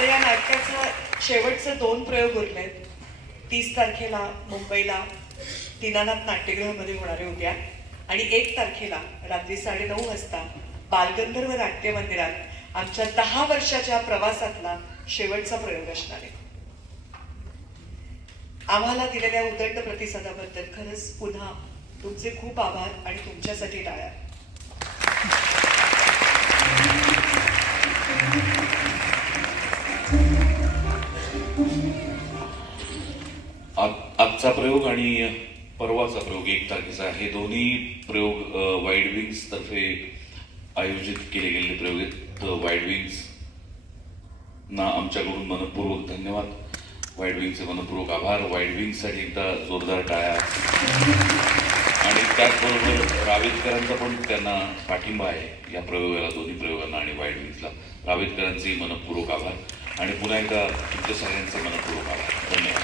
आता या नाटकाचं शेवटचे दोन प्रयोग उरलेत. आहेत तीस तारखेला मुंबईला दीनानाथ नाट्यगृहामध्ये होणारे उद्या आणि एक तारखेला रात्री साडेनऊ वाजता बालगंधर्व नाट्य मंदिरात आमच्या दहा वर्षाच्या प्रवासातला शेवटचा प्रयोग असणार आहे. आम्हाला दिलेल्या उदंड प्रतिसादाबद्दल खरंच पुन्हा तुमचे खूप आभार आणि तुमच्यासाठी टाळ्या. आजचा प्रयोग आणि परवाचा प्रयोग एक तारखेचा हे दोन्ही प्रयोग वाईड विंग्स तर्फे आयोजित केले गेलेले प्रयोग आहेत. वाईड विंग्स ना आमच्याकडून मनपूर्वक धन्यवाद. वाईड विंगचे मनपूर्वक आभार. वाईड विंगसाठी एकदा जोरदार टाळ्या. आणि त्याचबरोबर रावेतकरांचा पण त्यांना पाठिंबा आहे या प्रयोगाला दोन्ही प्रयोगांना आणि वाईड विंग्सला रावेतकरांचे मनपूर्वक आभार. आणि पुन्हा एकदा तुमच्या सगळ्यांचे मनपूर्वक आभार. धन्यवाद.